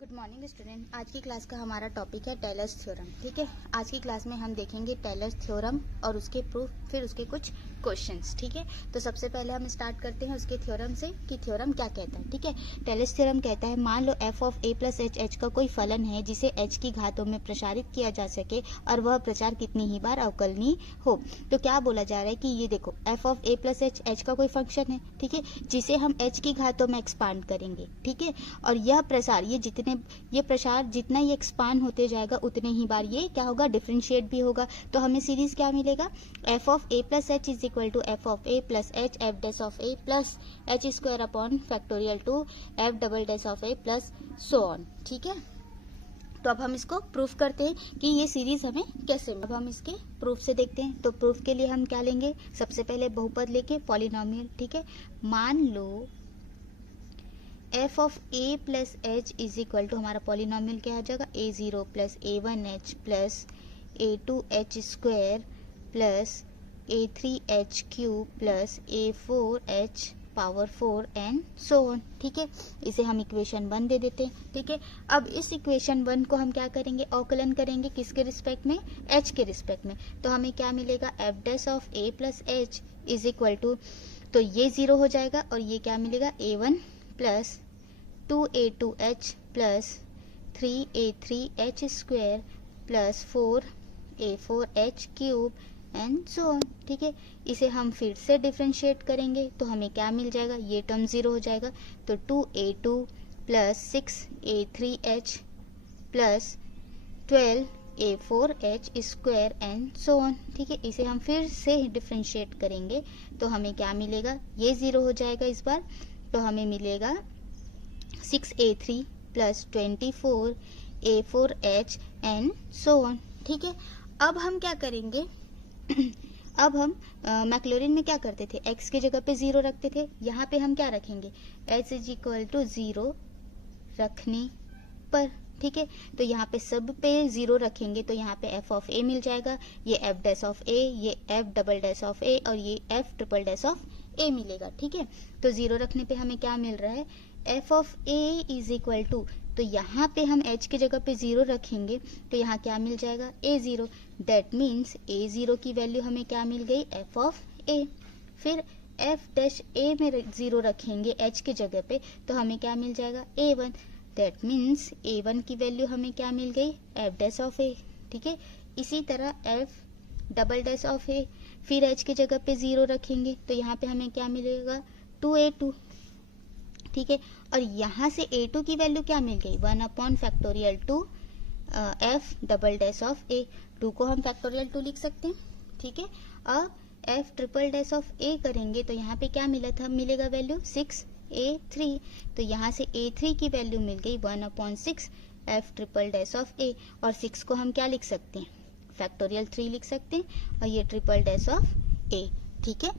Good morning student. आज की class का हमारा टॉपिक है टेलर्स थ्योरम। ठीक है, आज की क्लास में हम देखेंगे टेलर्स थ्योरम और उसके प्रूफ, फिर उसके कुछ क्वेश्चंस। ठीक है, तो सबसे पहले हम स्टार्ट करते हैं उसके थ्योरम से कि थ्योरम क्या कहता है। ठीक है, टेलर्स थ्योरम कहता है मान लो f of a plus H H का कोई फलन है जिसे h की घातों में प्रसारित किया जा सके और वह प्रचार कितनी ही बार अवकलनीय हो। तो क्या बोला जा रहा है कि ये देखो f of a plus H H का कोई फंक्शन है, ठीक है, जिसे हम h की घातों में एक्सपांड करेंगे। ठीक है, और यह प्रसार ये प्रसार जितना ये एक्सपांड होते जाएगा उतने ही बार ये क्या होगा, डिफरेंशिएट भी होगा। तो हमें सीरीज क्या मिलेगा, f of a plus h is equal to f of a plus h f dash of a plus h square upon factorial two f double dash of a plus so on. ठीक है, तो अब हम इसको proof करते हैं कि ये सीरीज हमें कैसे मिले। अब हम इसके प्रूफ से देखते हैं। तो प्रूफ के लिए हम क्या लेंगे, सबसे पहले बहुपद लेके पॉलिनोमियल। ठीक है, मान लो f of a plus h is equal to हमारा पॉलिनोमियल क्या आ जाएगा, a0 plus a1h plus a2h square plus a3h cube plus a4h power 4 and so on. ठीक है, इसे हम इक्वेशन 1 दे देते हैं। ठीक है, अब इस इक्वेशन 1 को हम क्या करेंगे, अवकलन करेंगे किसके रिस्पेक्ट में, h के रिस्पेक्ट में। तो हमें क्या मिलेगा, f dash of a plus h is equal to, तो ये 0 हो जाएगा और ये क्या मिलेगा, a1 plus 2a2h plus 3a3h square plus 4a4h cube and so on. ठीक है, इसे हम फिर से डिफरेंशिएट करेंगे तो हमें क्या मिल जाएगा, ये टर्म 0 हो जाएगा। तो 2a2 plus 6a3h plus 12a4h square and so on. ठीक है, इसे हम फिर से डिफरेंशिएट करेंगे तो हमें क्या मिलेगा, ये 0 हो जाएगा इस बार। तो हमें मिलेगा 6a3 plus 24a4h and so on. ठीक है, अब हम क्या करेंगे अब हम मैक्लोरिन में क्या करते थे, x की जगह पे 0 रखते थे, यहाँ पे हम क्या रखेंगे, h इज इक्वल टू 0 रखने पर। ठीक है, तो यहाँ पे सब पे 0 रखेंगे तो यहाँ पे f ऑफ a मिल जाएगा, ये f डैश ऑफ a, ये f double dash of a और ये f triple dash of a मिलेगा। ठीक है, तो 0 रखने पे हमें क्या मिल रहा है, f of a is equal to, तो यहाँ पे हम h की जगह पे 0 रखेंगे तो यहाँ क्या मिल जाएगा, a0। दैट मीन्स a0 की वैल्यू हमें क्या मिल गई, f ऑफ a। फिर f डैश a में 0 रखेंगे h की जगह पे तो हमें क्या मिल जाएगा, a1। दैट मीन्स a1 की वैल्यू हमें क्या मिल गई, f डैश ऑफ a। ठीक है, इसी तरह f double dash of a, फिर h की जगह पे 0 रखेंगे तो यहाँ पे हमें क्या मिलेगा, 2a2। ठीक है, और यहाँ से a2 की वैल्यू क्या मिल गई, 1 upon factorial to f double dash of a। 2 को हम फैक्टोरियल 2 लिख सकते हैं। ठीक है, अब f triple dash of a करेंगे तो यहाँ पे क्या मिला था, मिलेगा वैल्यू 6a3। तो यहाँ से a3 की वैल्यू मिल गई 1 upon 6 f triple dash of a, और 6 को हम क्या लिख सकते हैं, फैक्टोरियल 3 लिख सकते हैं, और ये ट्रिपल डैश ऑफ a। ठीक है,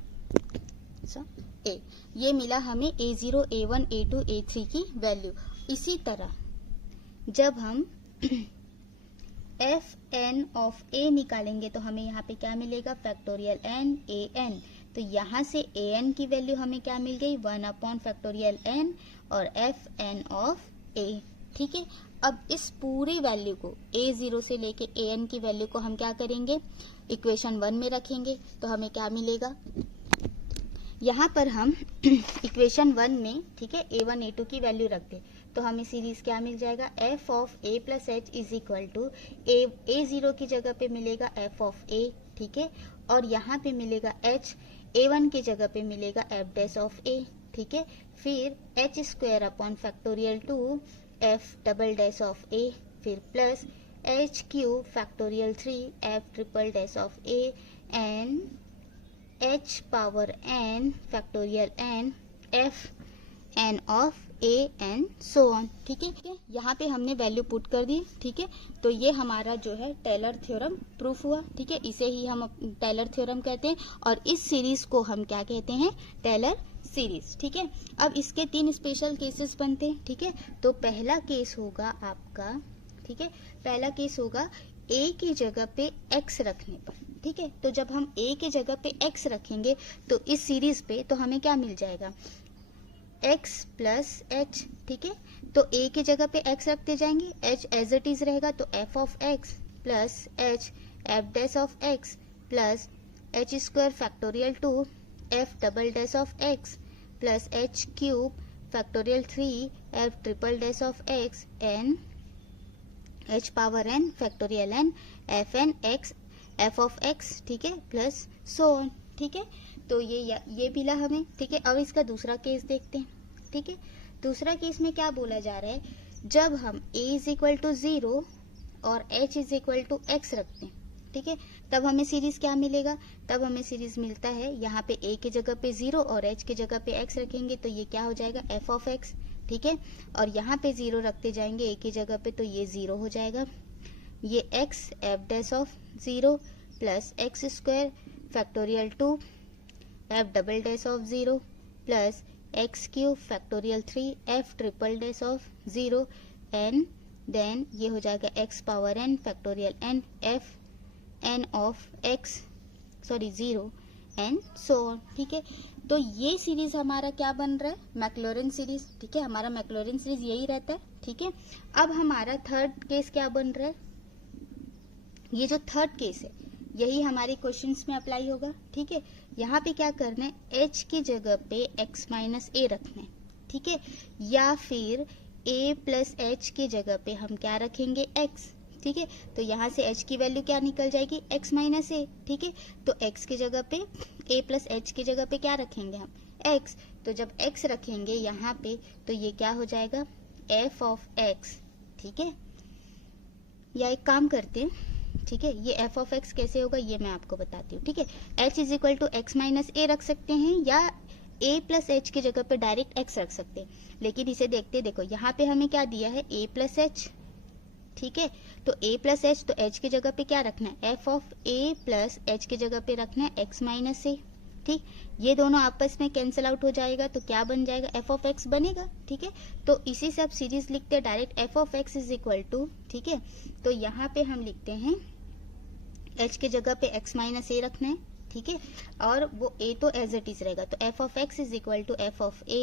a ये मिला हमें a0 a1 a2 a3 की वैल्यू। इसी तरह जब हम f n ऑफ a निकालेंगे तो हमें यहाँ पे क्या मिलेगा, फैक्टोरियल n a n। तो यहाँ से a n की वैल्यू हमें क्या मिल गई, 1 अपॉन फैक्टोरियल n और f n ऑफ a। ठीक है, अब इस पूरी वैल्यू को a0 से लेके a n की वैल्यू को हम क्या करेंगे, इक्वेशन 1 में रखेंगे तो हमें क्या मिलेगा, यहाँ पर हम इक्वेशन 1 में, ठीक है, a1 a2 की वैल्यू रख दे तो हमें सीरीज क्या मिल जाएगा, f of a plus h is equal to a0 की जगह पे मिलेगा f ऑफ a। ठीक है, और यहाँ पे मिलेगा h, a1 की जगह पे मिलेगा f डैश ऑफ a। ठीक है, फिर h square upon factorial to f double dash of a, फिर plus h cube factorial 3 f triple dash of a and h power n factorial n f n of a and so on. ठीक है, यहाँ पे हमने value put कर दी। ठीक है, तो ये हमारा जो है टेलर थ्योरम प्रूफ हुआ। ठीक है, इसे ही हम टेलर थ्योरम कहते हैं और इस सीरीज को हम क्या कहते हैं, टेलर सीरीज। ठीक है, अब इसके 3 स्पेशल केसेस बनते हैं। ठीक है, तो पहला केस होगा आपका, ठीक है, पहला केस होगा a की जगह पे x रखने पर। ठीक है, तो जब हम a की जगह पे x रखेंगे तो इस सीरीज पे तो हमें क्या मिल जाएगा, x प्लस एच, ठीक है। तो a की जगह पे x रखते जाएंगे, h एज इट इज रहेगा, तो f of x plus h f dash of x plus h square factorial 2 f double dash of x plus h cube factorial 3 f triple dash of x n h power n factorial n f n x f of x, ठीक है, plus so on, ठीक है। तो ये मिला हमें, ठीक है। अब इसका दूसरा केस देखते हैं, ठीक है। दूसरा केस में क्या बोला जा रहा है, जब हम a इज इक्वल टू 0 और h is equal to x रखते हैं, ठीक है, तब हमें सीरीज क्या मिलेगा, तब हमें सीरीज मिलता है यहाँ पे a की जगह पे 0 और h की जगह पे x रखेंगे तो ये क्या हो जाएगा f ऑफ x, ठीक है। और यहाँ पे 0 रखते जाएंगे a की जगह पे तो ये 0 हो जाएगा, ये x f dash of 0 plus x square factorial 2 f double dash of 0 plus x cube factorial 3 f triple dash of 0 and then ये हो जाएगा x power n factorial n f n of x sorry 0 and so on, ठीक है। तो ये series हमारा क्या बन रहा है, मैक्लॉरिन सीरीज, ठीक है। हमारा मैक्लॉरिन सीरीज यही रहता है, ठीक है। अब हमारा थर्ड केस क्या बन रहा है, ये जो थर्ड केस है यही हमारे क्वेश्चंस में अप्लाई होगा, ठीक है। यहाँ पे क्या करना है, h की जगह पे x माइनस ए रखना है, ठीक है, या फिर a प्लस एच की जगह पे हम क्या रखेंगे x, ठीक है। तो यहाँ से h की वैल्यू क्या निकल जाएगी, x माइनस ए, ठीक है। तो x की जगह पे a प्लस एच की जगह पे क्या रखेंगे हम, x। तो जब x रखेंगे यहाँ पे तो ये क्या हो जाएगा, f ऑफ x, ठीक है। या एक काम करते हैं, ठीक है, ये f ऑफ x कैसे होगा ये मैं आपको बताती हूँ, ठीक है। h is equal to x minus a रख सकते हैं या a प्लस एच की जगह पे डायरेक्ट x रख सकते हैं, लेकिन इसे देखते देखो यहाँ पे हमें क्या दिया है a प्लस एच, ठीक है। तो a प्लस एच, तो h की जगह पे क्या रखना है, f of a plus H की जगह पे रखना है x माइनस ए, ठीक। ये दोनों आपस में कैंसिल आउट हो जाएगा तो क्या बन जाएगा, f ऑफ x बनेगा, ठीक है। तो इसी से आप सीरीज लिखते हैं direct, f of x is equal to, ठीक है। तो यहाँ पे हम लिखते हैं h की जगह पे x माइनस ए रखना है, ठीक है, और वो a तो एज इट इज रहेगा, तो f of x is equal to f of a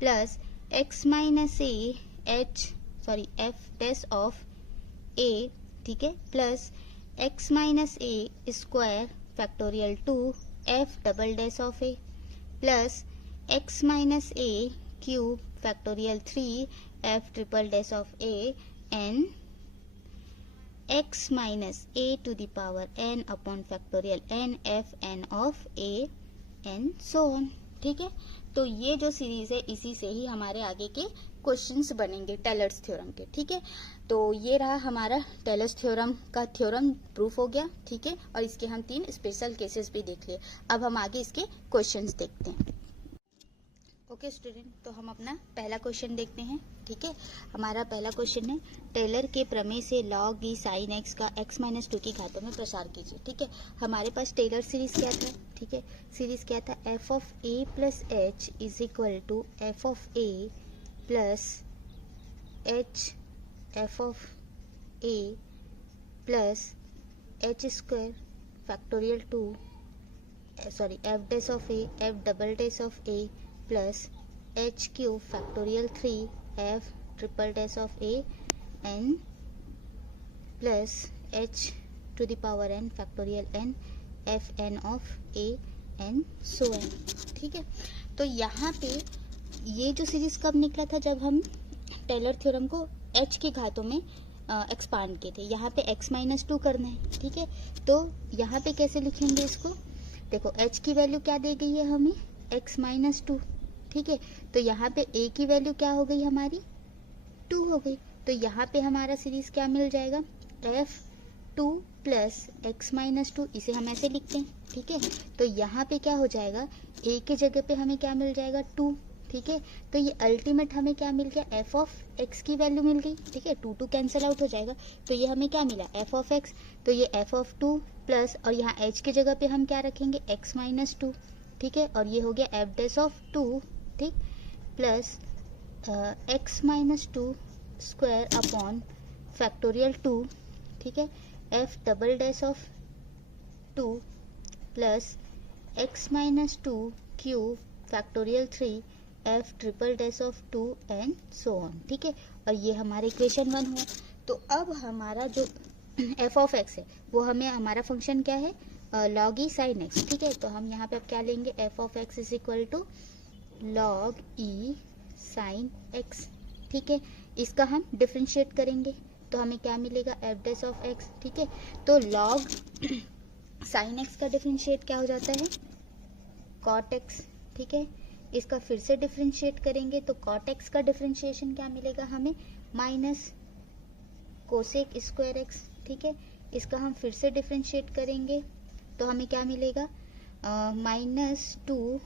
plus x minus a h sorry f dash of a, ठीक है, plus x minus a square factorial 2 f double dash of a plus x minus a cube factorial 3 f triple dash of a and x minus a to the power n upon factorial n f n of a n so on, ठीक है। तो ये जो series है इसी से ही हमारे आगे के क्वेश्चंस बनेंगे टेलर्स थ्योरम के, ठीक है। तो ये रहा हमारा टेलर्स थ्योरम का थ्योरम प्रूफ हो गया, ठीक है, और इसके हम 3 स्पेशल केसेस भी देख लिए। अब हम आगे इसके क्वेश्चंस देखते हैं। ओके स्टूडेंट, तो हम अपना पहला क्वेश्चन देखते हैं, ठीक है। हमारा पहला क्वेश्चन है, टेलर के प्रमेय से log e sin x का x माइनस 2 की घातों में प्रसार कीजिए, ठीक है। हमारे पास टेलर सीरीज क्या था, ठीक है, सीरीज क्या था, f of a plus h is equal to f of a plus h f of a plus h square factorial 2 sorry f dash of a f double dash of a plus h cube factorial 3 f triple dash of a n plus h to the power n factorial n f n of a n so n, ठीक है। तो यहाँ पे ये जो series कब निकला था, जब हम टेलर थ्योरम को h की घातों में एक्सपांड किए थे। यहाँ पे x माइनस 2 करना है, ठीक है। तो यहाँ पे कैसे लिखेंगे इसको, देखो h की वैल्यू क्या दी गई है हमें, x माइनस 2, ठीक है। तो यहाँ पे a की वैल्यू क्या हो गई हमारी, 2 हो गई। तो यहाँ पे हमारा सीरीज क्या मिल जाएगा, f2 प्लस x माइनस 2, इसे हम ऐसे लिखते हैं, ठीक है। तो यहाँ पे क्या हो जाएगा, a की जगह पे हमें क्या मिल जाएगा, 2, ठीक है। तो ये अल्टीमेट हमें क्या मिल गया, f ऑफ x की वैल्यू मिल गई, ठीक है। 2 कैंसिल आउट हो जाएगा, तो ये हमें क्या मिला, f ऑफ x। तो ये f ऑफ 2 प्लस, और यहाँ h की जगह पे हम क्या रखेंगे, x माइनस 2, ठीक है। और ये हो गया f डैश ऑफ 2, ठीक, plus x minus 2 square upon factorial 2, ठीक है, f double dash of 2 plus x minus 2 cube factorial 3 F triple dash of 2 and so on, ठीक है। और ये हमारा इक्वेशन 1 हुआ। तो अब हमारा जो एफ ऑफ एक्स है वो हमें, हमारा फंक्शन क्या है, लॉग ई साइन एक्स, ठीक है। तो हम यहाँ पे अब क्या लेंगे, f of x is equal to log e sine x, ठीक है। इसका हम डिफ्रेंशिएट करेंगे तो हमें क्या मिलेगा, एफ डैश ऑफ एक्स, ठीक है। तो लॉग साइन एक्स का डिफ्रेंशिएट क्या हो जाता है, कॉट एक्स, ठीक है। इसका फिर से डिफ्रेंशिएट करेंगे तो कॉट एक्स का डिफ्रेंशिएशन क्या मिलेगा हमें, माइनस कोसेक स्क्वायर एक्स, ठीक है। इसका हम फिर से डिफ्रेंशिएट करेंगे तो हमें क्या मिलेगा, -2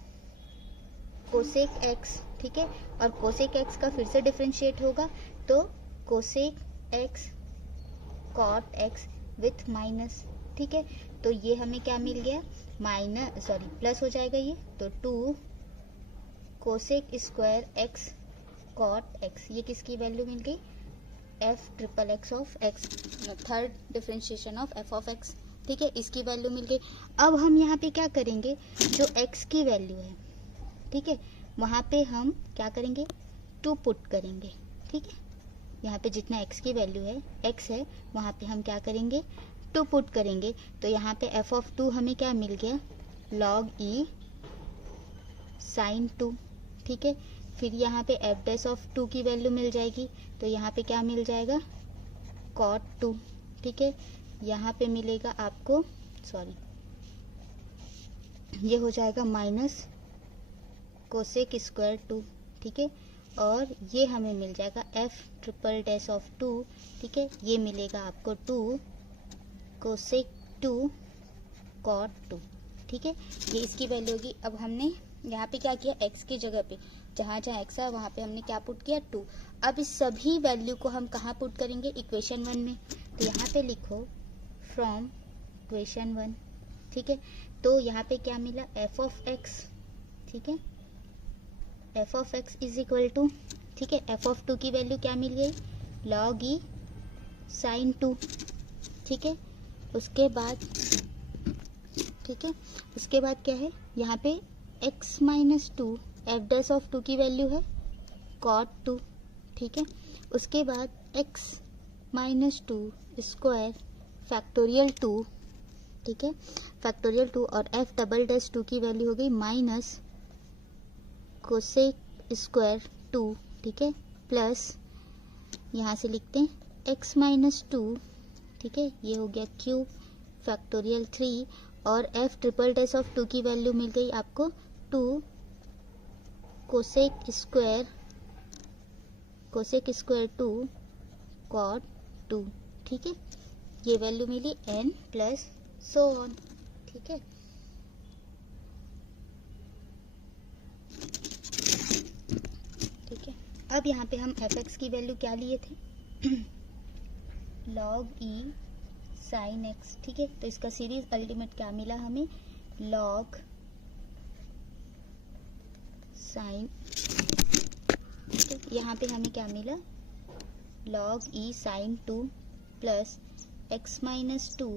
कोसेक एक्स, ठीक है। और कोसेक एक्स का फिर से डिफ्रेंशिएट होगा तो cosec x cot x with minus, ठीक है। तो ये हमें क्या मिल गया, प्लस हो जाएगा ये, तो 2 cosec square x cot x, ये किसकी वैल्यू मिल गई, f triple x of x, third differentiation of f of x, ठीक है। इसकी वैल्यू मिल गई। अब हम यहाँ पे क्या करेंगे, जो एक्स की वैल्यू है, ठीक है, वहाँ पे हम क्या करेंगे, 2 पुट करेंगे, ठीक है। यहाँ पे जितना एक्स की वैल्यू है, एक्स है, वहाँ पे हम क्या करेंगे, 2 पुट करेंगे। तो यहाँ पे एफ ऑफ 2 हमें क्या मिल गया, लॉग ई साइन 2, ठीक है। फिर यहाँ पे एफ डैश ऑफ 2 की वैल्यू मिल जाएगी तो यहाँ पे क्या मिल जाएगा, कॉट 2, ठीक है। यहाँ पे मिलेगा आपको, ये हो जाएगा माइनस कोसेक स्क्वायर 2, ठीक है। और ये हमें मिल जाएगा एफ ट्रिपल डैश ऑफ 2, ठीक है। ये मिलेगा आपको 2 कोसेक 2 कॉट 2, ठीक है। ये इसकी वैल्यू होगी। अब हमने यहाँ पे क्या किया, एक्स की जगह पे जहाँ जहाँ एक्स है वहाँ पे हमने क्या पुट किया, 2। अब इस सभी वैल्यू को हम कहाँ पुट करेंगे, इक्वेशन 1 में। तो यहाँ पे लिखो फ्रॉम इक्वेशन 1, ठीक है। तो यहाँ पे क्या मिला, एफ ऑफ एक्स, ठीक है, f of x is equal to, ठीक है, एफ ऑफ 2 की वैल्यू क्या मिल गई, लॉग ई साइन 2, ठीक है। उसके बाद, ठीक है, उसके बाद क्या है, यहाँ पे x minus 2, F dash of 2 की वैल्यू है कॉट 2, ठीक है। उसके बाद x माइनस 2 स्क्वायर फैक्टोरियल 2, ठीक है, फैक्टोरियल 2, और f डबल डैश 2 की वैल्यू हो गई माइनस कोसेक स्क्वायर 2, ठीक है, प्लस यहाँ से लिखते हैं x माइनस 2, ठीक है, ये हो गया क्यूब फैक्टोरियल 3, और f ट्रिपल डैश ऑफ 2 की वैल्यू मिल गई आपको 2 कोसेक स्क्वायर 2 कॉट 2, ठीक है। ये वैल्यू मिली n प्लस सो ऑन, ठीक है। ठीक है, अब यहाँ पे हम एफ एक्स की वैल्यू क्या लिए थे, लॉग ई साइन एक्स, ठीक है। तो इसका सीरीज अल्टीमेट क्या मिला हमें, लॉग साइन, ठीक है। यहाँ पे हमें क्या मिला, log e sine 2 plus x minus 2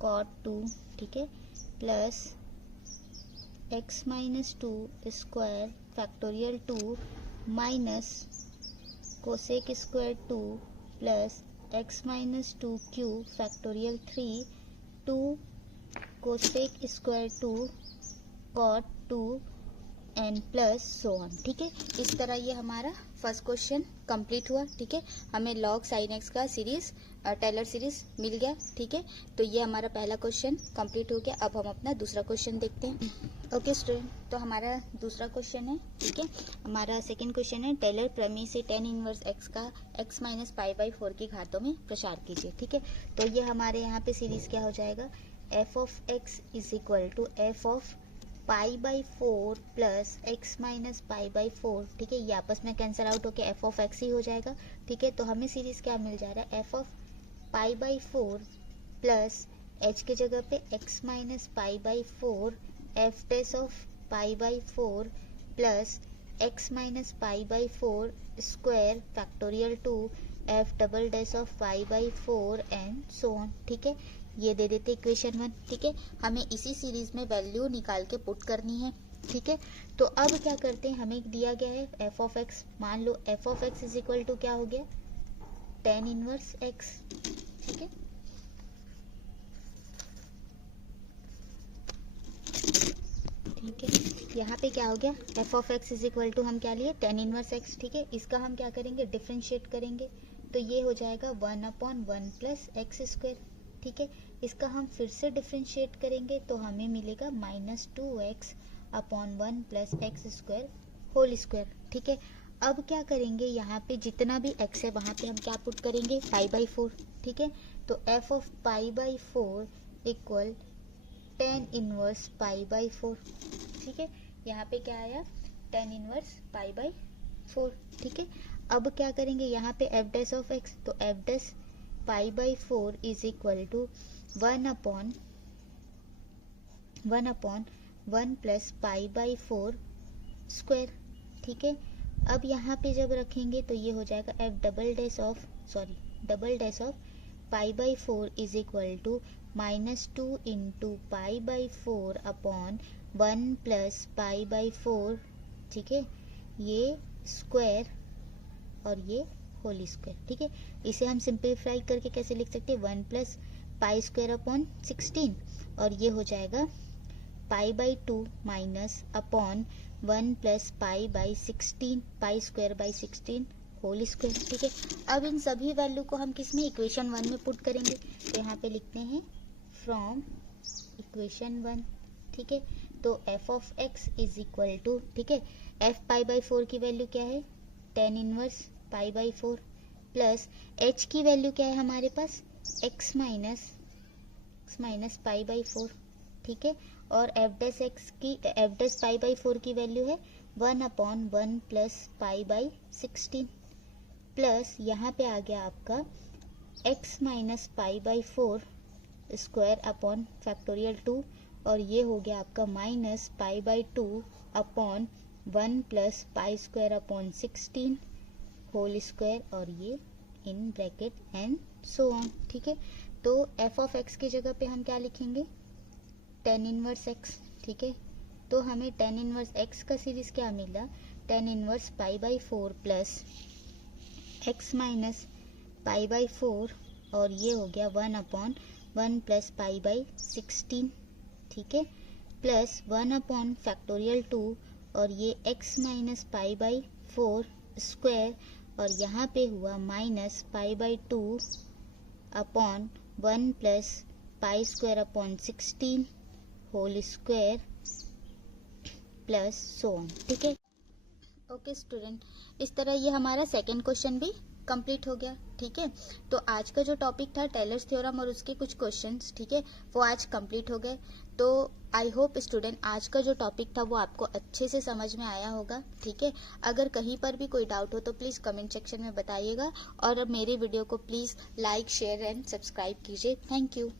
cot 2, ठीक है, plus x minus 2 square factorial 2 minus cosec square 2 plus x minus 2 cube factorial 3 2 cosec square 2 cot 2 and plus so on, ठीक है। इस तरह ये हमारा फर्स्ट क्वेश्चन कंप्लीट हुआ, ठीक है। हमें लॉग साइन एक्स का सीरीज, टेलर सीरीज मिल गया, ठीक है। तो ये हमारा पहला क्वेश्चन कंप्लीट हो गया। अब हम अपना दूसरा क्वेश्चन देखते हैं। ओके स्टूडेंट, तो हमारा दूसरा क्वेश्चन है, ठीक है। हमारा सेकंड क्वेश्चन है, टेलर प्रमेय से tan इनवर्स x का x माइनस पाई बाई 4 की घातों में प्रसार कीजिए, ठीक है। तो ये हमारे यहाँ पे सीरीज क्या हो जाएगा, f of x is equal to f of pi by 4 plus x minus pi by 4, ठीक है। ये आपस में कैंसिल आउट होके f ऑफ x ही हो जाएगा, ठीक है। तो हमें सीरीज क्या मिल जा रहा है, f of pi by 4 plus h की जगह पे x minus pi by 4 f dash of pi by 4 plus x minus pi by 4 square factorial 2 f double dash of pi by 4 and so on, ठीक है। ये दे देते equation 1, ठीक है। हमें इसी सीरीज में वैल्यू निकाल के पुट करनी है, ठीक है, तो अब क्या करते हैं, हमें दिया गया है एफ ऑफ एक्स, मान लो f of x is equal to क्या हो गया, tan इनवर्स एक्स। ठीक है, ठीक है, यहाँ पे क्या हो गया, f of x is equal to हम क्या लिए, tan इनवर्स एक्स। ठीक है, इसका हम क्या करेंगे, डिफ्रेंशिएट करेंगे, तो ये हो जाएगा 1/1 प्लस एक्स स्क्वायर। ठीक है, इसका हम फिर से डिफ्रेंशिएट करेंगे तो हमें मिलेगा -2x/1 plus x square whole square. ठीक है, अब क्या करेंगे, यहाँ पे जितना भी x है वहाँ पे हम क्या पुट करेंगे, π/4। ठीक है, तो f of π/4 equal tan inverse π/4। ठीक है, यहाँ पे क्या आया, tan इनवर्स π/4। ठीक है, अब क्या करेंगे, यहाँ पे f डैश ऑफ x, तो f dash π/4 is equal to 1/1 plus π/4 square. ठीक है, अब यहाँ पे जब रखेंगे तो ये हो जाएगा f double dash of π/4 is equal to -2 into π/4/1 plus π/4। ठीक है, ये स्क्वायर और ये होल स्क्वायर। ठीक है, इसे हम सिंपलीफाई करके कैसे लिख सकते हैं, 1 प्लस π² और ये हो जाएगा π/2 minus upon 1 plus π/16 whole square. ठीक है, अब इन सभी वैल्यू को हम किस में, इक्वेशन 1 में पुट करेंगे, तो यहाँ पे लिखते हैं फ्रॉम इक्वेशन 1। ठीक है, तो f of x is equal to, ठीक है, f π/4 की वैल्यू क्या है, tan इनवर्स π/4 प्लस h की वैल्यू क्या है हमारे पास, x माइनस π/4। ठीक है, और f डैश π/4 की वैल्यू है 1/1 प्लस π/16 प्लस यहाँ पे आ गया आपका x minus π/4 square upon factorial 2 और ये हो गया आपका minus π/2 upon 1 plus π²/16 whole square और ये in bracket and so on. ठीक है, तो f ऑफ x की जगह पे हम क्या लिखेंगे, tan इनवर्स x। ठीक है, तो हमें tan इनवर्स x का सीरीज क्या मिला, tan inverse π/4 plus x minus π/4 और ये हो गया 1/1 प्लस π/16। ठीक है, प्लस 1 फैक्टोरियल 2 और ये x माइनस π/4 स्क्वायर और यहाँ पे हुआ minus π/2 upon 1 plus π²/16 whole square plus so on. ठीक है, ओके स्टूडेंट, इस तरह ये हमारा सेकंड क्वेश्चन भी कंप्लीट हो गया। ठीक है, तो आज का जो टॉपिक था टेलर्स थ्योरम और उसके कुछ क्वेश्चंस, ठीक है, वो आज कंप्लीट हो गए। तो आई होप स्टूडेंट आज का जो टॉपिक था वो आपको अच्छे से समझ में आया होगा। ठीक है, अगर कहीं पर भी कोई डाउट हो तो प्लीज़ कमेंट सेक्शन में बताइएगा और मेरे वीडियो को please like share and subscribe कीजिए। Thank you.